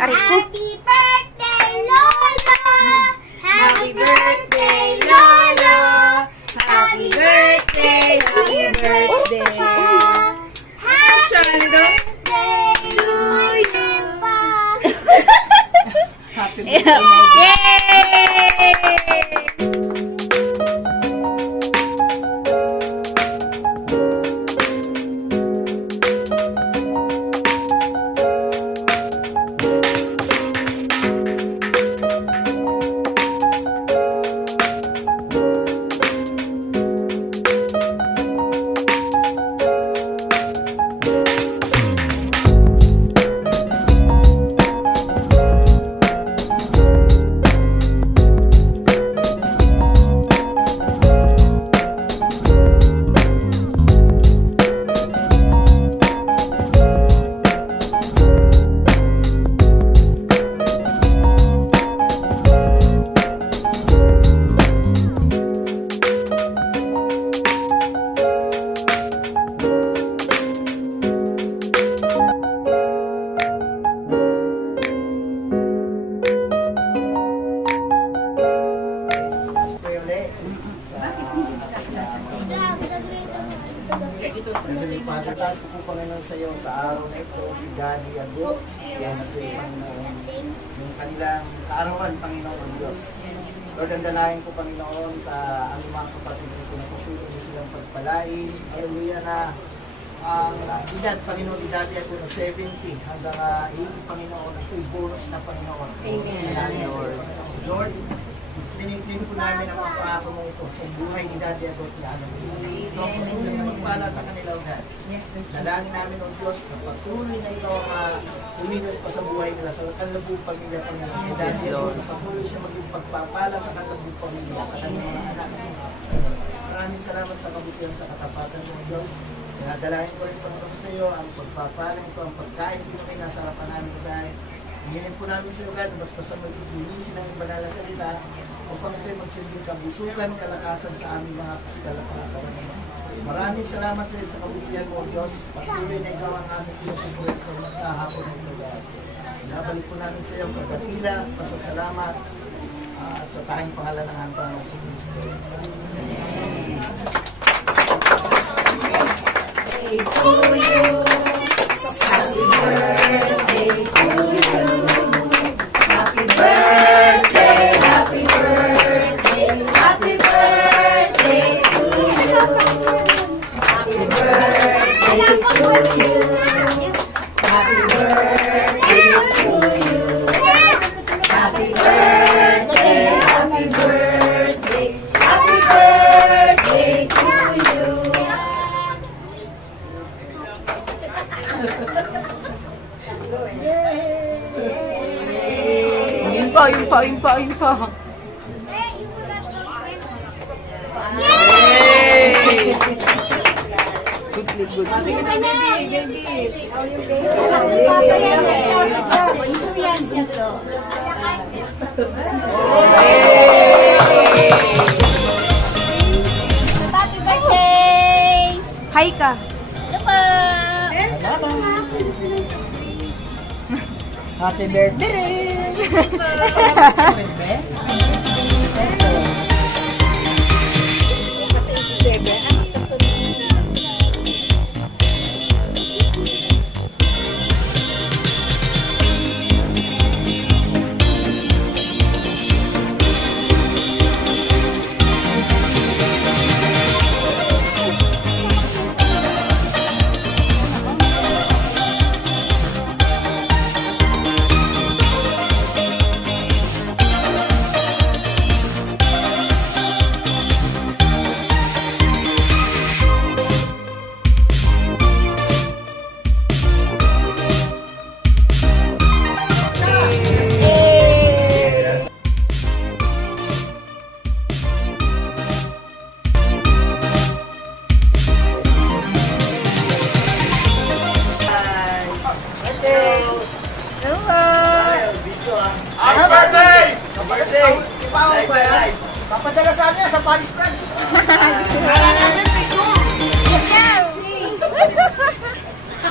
aray ko. Happy birthday, Lolo! Happy birthday, Lolo! Happy birthday, happy birthday! Happy birthday to you! Happy birthday! Yay! Pagkataas ko po Panginoon sa iyo sa araw na ito, si Daddy Ago, yung kanilang kaarawan, Panginoon Diyos. Lord, ang dalayan ko Panginoon sa aming mga kapatid na pinapasuloy mo silang pagpalain. Hallelujah na ang edad, Panginoon, edad ako na 70 hanggang 80, Panginoon. Ito'y bonus na Panginoon. Amen. Lord, tinigin po namin ang mga pangako mo ito sa buhay ni Daddy at Otiano. Lord, patuloy na magpala sa kanila, O God. Dalangin namin, O Diyos, na patuloy na ito ang umigas pa sa buhay nila sa kanilang buong pamilya, Panginoon. Daddy at patuloy siya maging pagpapala sa kanilang buong pamilya, sa kanilang mga anak. Maraming salamat sa kabutihan sa katapatan mo, O Diyos. Dalangin ko rin Panginoon sa iyo ang pagpapala ito, ang pagkain dito kayo nasa harapan namin, guys. Hingilin po namin sa iyo, God, mas pasamag linisin ang banal na salita upang ito'y magsilbing kabusukan, kalakasan sa aming mga kasikal at pangakawan. Maraming salamat sa iyo sa kabutihan mo, Diyos. Patuloy na ikaw ang aming Diyos sa hapon ng ito, God. Nabalik po namin sa iyo ang pagkatila, pasasalamat sa tayong pangalan ng aming Panginoon sa Kristo. To you. Happy birthday to you. Happy birthday, happy birthday, happy birthday to you. Happy birthday to you. Happy birthday to you. Happy birthday, happy birthday, happy birthday to you. Yun pa. Yay! Good. Sige na, baby. Happy birthday! Hi ka. Happy birthday! Papadala sa akin sa Paris, France.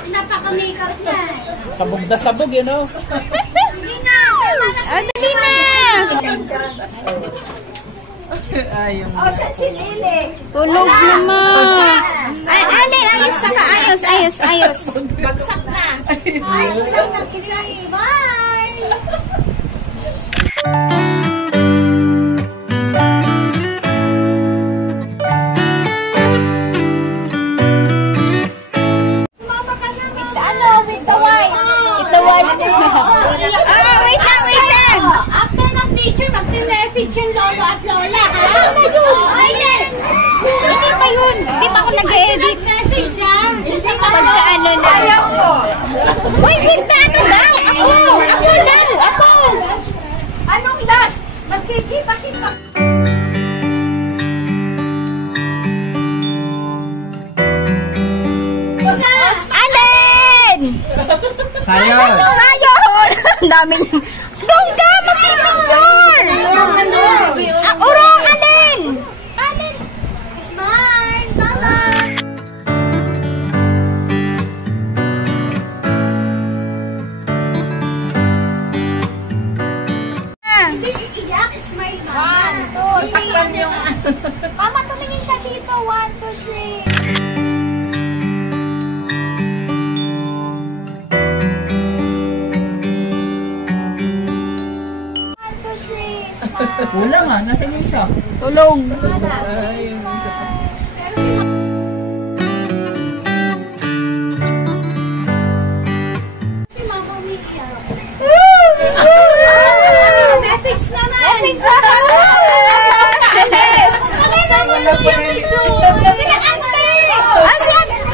Napaka-makeup niya. Sabog na sabog, you know? Oh, siya si Lily. Tulog naman. Ay, alin, ayos saka, ayos. Bagsak na. Ay, lang ng isa. Smile! Mama ka na. With the wife. With the wife. Wait lang. After ng teacher, magme-message yung lolo at lola. Saan na yun? Hindi pa yun. Hindi pa ako nag-edit. Message ha? Pagkaano na. Ayaw ko. Uy, ano lang? Ako. Anong last? Magkikita-kita. Alin! Sayon! Ang dami niyo. Bongga, mag-picture! Urong, alin! Smile! Bye-bye! Hindi iiyak. Smile, mama. Takpan yung... Mama, tumingin ka dito. 1, 2, 3. Wala nga, nasan yung siya? Tulong. Si Mama umiiyak. Message naman! Message Alis!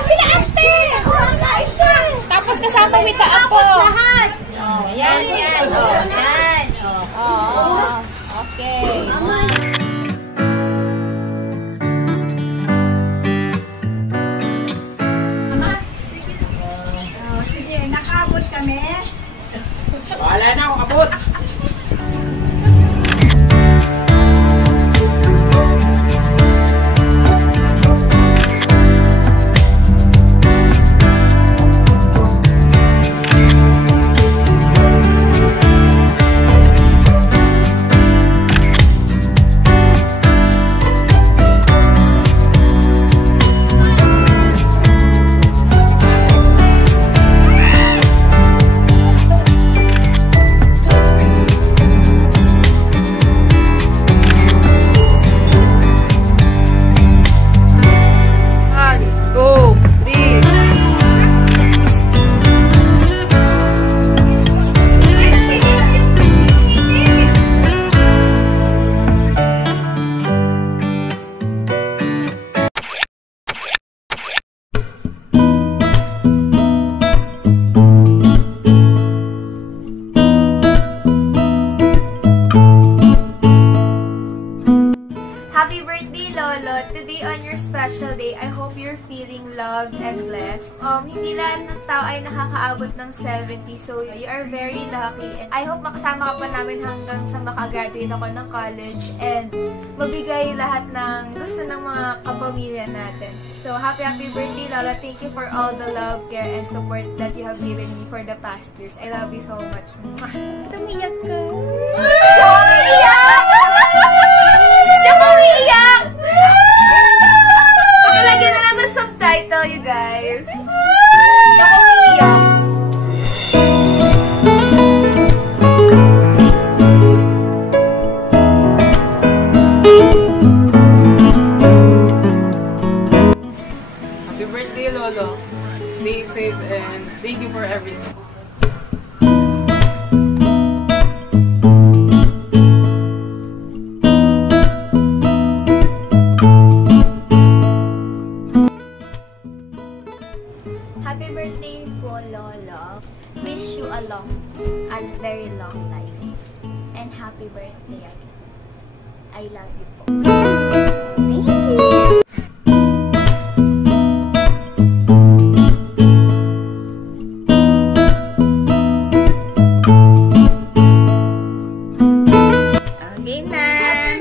Sina ate! Tapos kasama with the apo. Tapos lahat! Yan. Yan. Okay. Sige, nakaabot kami. Wala na akong abot! Happy birthday, Lolo! Today on your special day, I hope you're feeling loved and blessed. Hindi lahat ng tao ay nakakaabot ng 70, so you are very lucky. And I hope makasama ka pa namin hanggang sa makagraduate ako ng college and mabigay lahat ng gusto ng mga kapamilya natin. So, happy birthday, Lolo! Thank you for all the love, care, and support that you have given me for the past years. I love you so much. Tumiyak ka. Pakalagyan na lang ng subtitle, you guys. Ako umiiyak. Happy birthday, Lolo. Stay safe and thank you for everything. Happy birthday po, Lolo. Wish you a very long life. And happy birthday again. I love you po. Thank you. Okay na.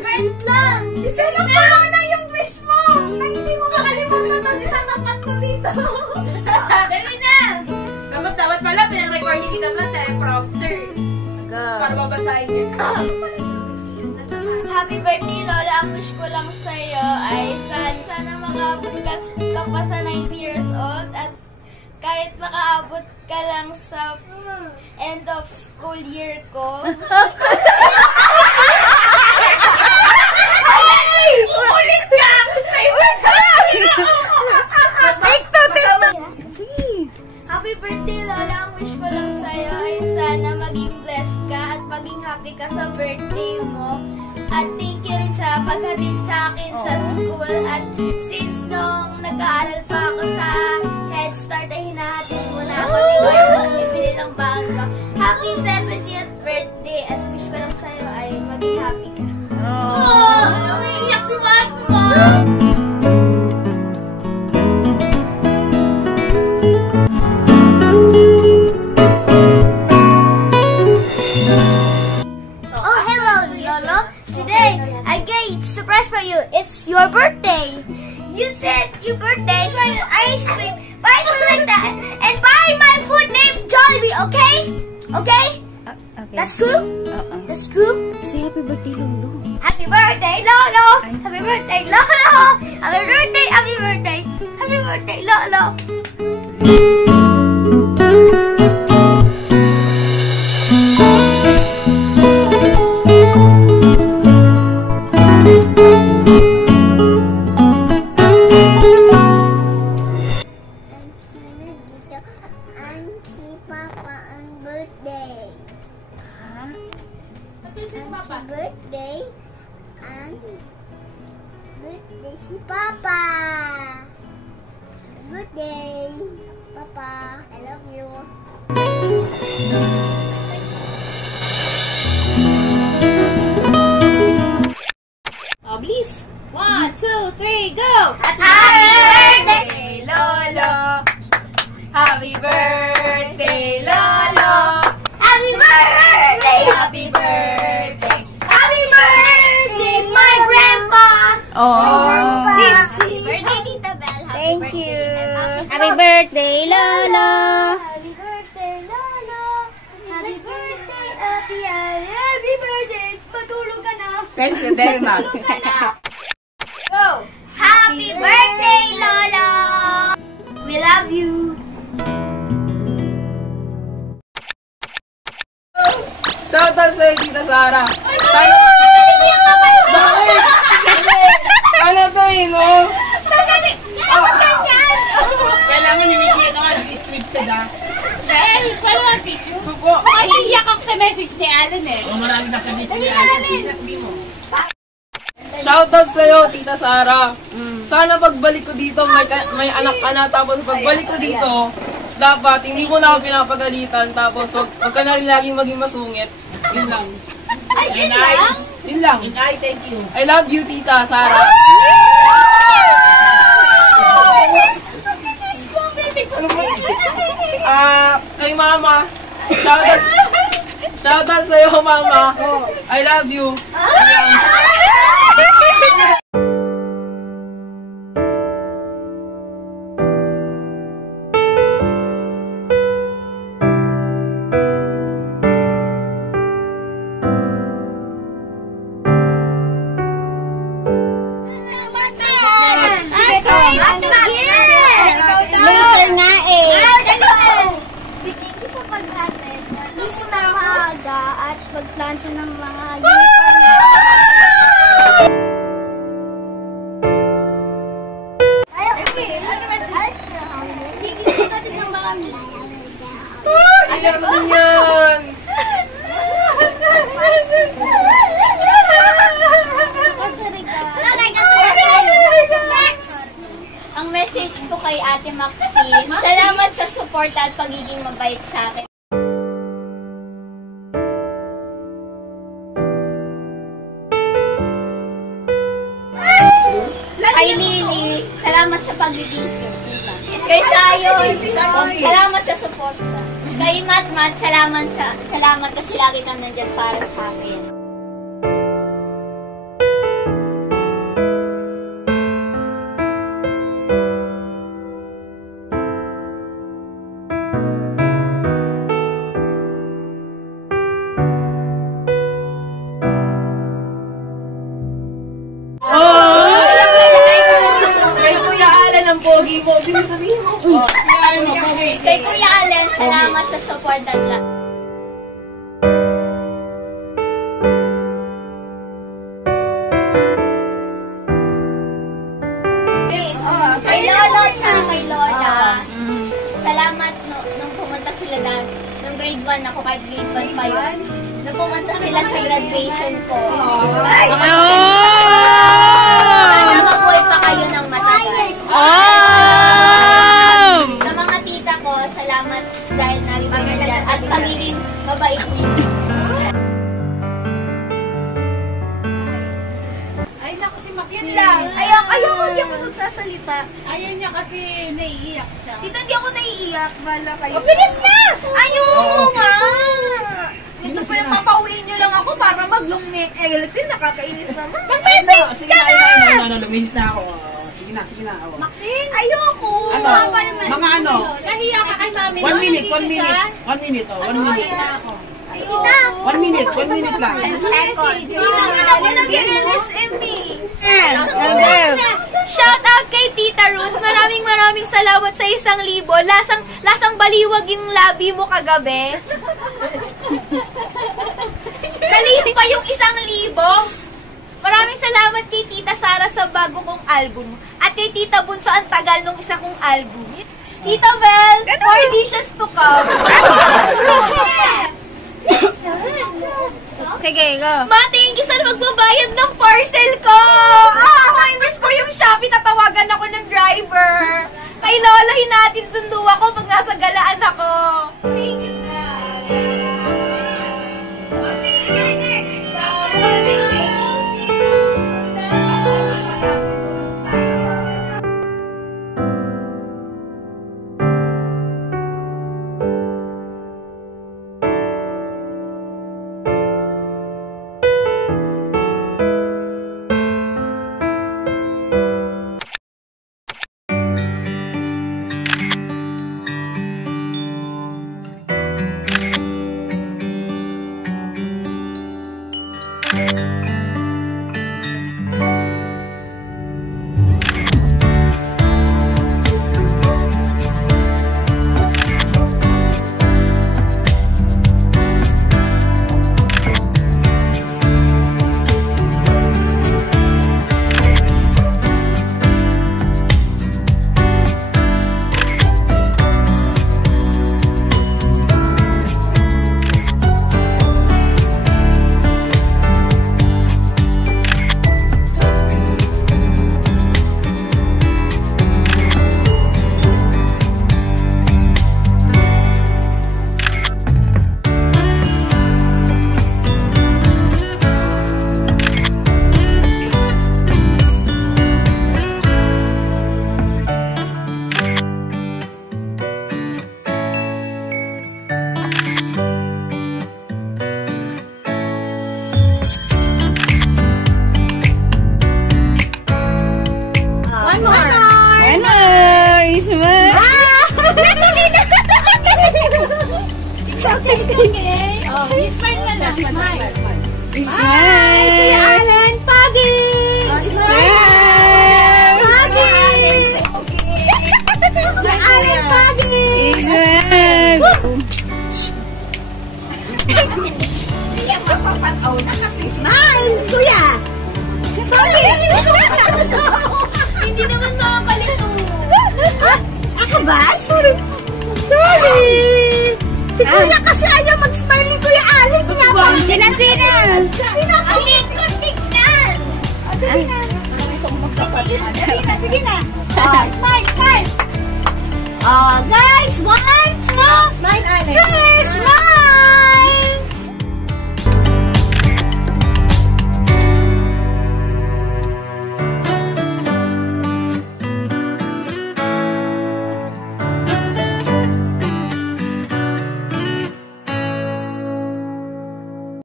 Wait lang! Isa lang pa na yung wish mo! Na hindi mo makalimutan kasi sa tapat ko dito. Dali na! Dapat pala, pinag-record kita na teleprompter. Para babasahin yun. Happy birthday, Lola. Ang wish ko lang sa'yo ay sana makaabot ka pa sa 90 years old at kahit makaabot ka lang sa end of school year ko. Ulit ka! Happy birthday, Lola. Ang wish ko lang sa'yo ay sana maging blessed ka at maging happy ka sa birthday mo. At thank you rin sa paghatid sa akin sa school. At since nung nag-aaral pa ako sa Head Start ay hinahatid mo na ako. Ikaw ay magbibili ng bago ko. Happy 70th birthday! At wish ko lang sa'yo ay maging happy ka. Umiiyak si Mama! Oh, hello, Lolo. Today, I got a surprise for you. It's your birthday. You said your birthday, try ice cream, buy something like that, and buy my food named Jollibee, okay? Okay? Okay. That's true? That's true? Say happy birthday, Lolo. Happy birthday, Lolo! Happy birthday, Lolo! Happy birthday, happy birthday, happy birthday, Lolo! Birthday and birthday si Papa. Birthday, Papa. I love you. Oh, please. 1, 2, 3, go! Happy birthday, Lolo! Happy birthday, Lolo! Happy birthday! Happy birthday! Happy birthday, my grandpa! Oh. Happy birthday, Tita Belle. Thank you. Happy birthday, Lolo. Happy birthday, Lolo. Happy birthday, Happy birthday. Patulog ka na. Thank you very much. Patulog ka na. Go! Happy birthday, Lolo. We love you. Shoutout sa'yo, Tita Sara. Bakit? Ano to mo? Sandali! Bakit ganyan? Kailangan yung weekend naman, scripted ah. Well, wala ang tissue. Suko. Maiiyak ako sa message ni Alan eh. Maraming sasabihin siya. Shoutout sa'yo, Tita Sara. Sana pagbalik ko dito, may anak ka na. Tapos pagbalik ko dito, dapat hindi mo na ako pinapagalitan. Tapos wag ka na rin laging maging masungit. Yun lang. Ayun lang? Yun lang. Thank you. I love you, Tita Sara. Ano ba? Kay Mama. Shoutout sa'yo, Mama. I love you. Later nga eh. Thank you sa paghatid. Gusto na maaga at magplanto ng mga uniform. Ayan mo din yan. Ang message ko kay Ate Maxine, salamat sa support at pagiging mabait sa akin. Kay Lily, salamat sa pagiging cute. Kay Sayon, salamat sa support. Kay Matmat, salamat kasi lagi kang nandyan para sa akin. important lang. Kay Lolo tsaka kay Lola. Salamat nung pumunta sila nung grade 1 ako, kahit grade 1 pa yun. Nung pumunta sila sa graduation ko. Sana mabuhay pa kayo ng matagal. Sa mga tita ko, salamat dahil narito dyan at pagiging mabait ninyo. Yun lang. Ayaw hindi ako magsasalita. Ayaw niya kasi naiiyak siya. Tita, hindi ako naiiyak. Bala kayo. Bilis na! Ayoko nga! Ito pa yung papauwiin nyo lang ako para mag-long neck. Elsin, nakakainis naman. Mag-message ka na! Lumihis na ako. Sige na. Maxine, ayoko! Mga ano? Nahiya ka kay mami. 1 minute. 1 minute. 1 minute lang. Second. Hindi ako nag-LSM Shout out kay Tita Ruth. Maraming salamat sa 1,000. Lasang baliwag yung labi mo kagabi. Daliin pa yung 1,000. Maraming salamat kay Tita Sara sa bago kong album. At kay Tita Bunso ang tagal nung isa kong album. Tita Bel, more dishes to come. Sige, go. Ma, thank you sa magbabayad ng parcel ko. Miss ko yung Shopee. Tatawagan ako ng driver. Kay Lolo, hinatid sundo ako pag nasa galaan ako. Thank you. Hindi naman makakalito. Ako ba? Sorry. Si Kuya kasi ayaw mag-smile ni Kuya Alin. Sina? Alin ko, tignan. Sige na. Smile. Guys, 1, 2, 3, smile.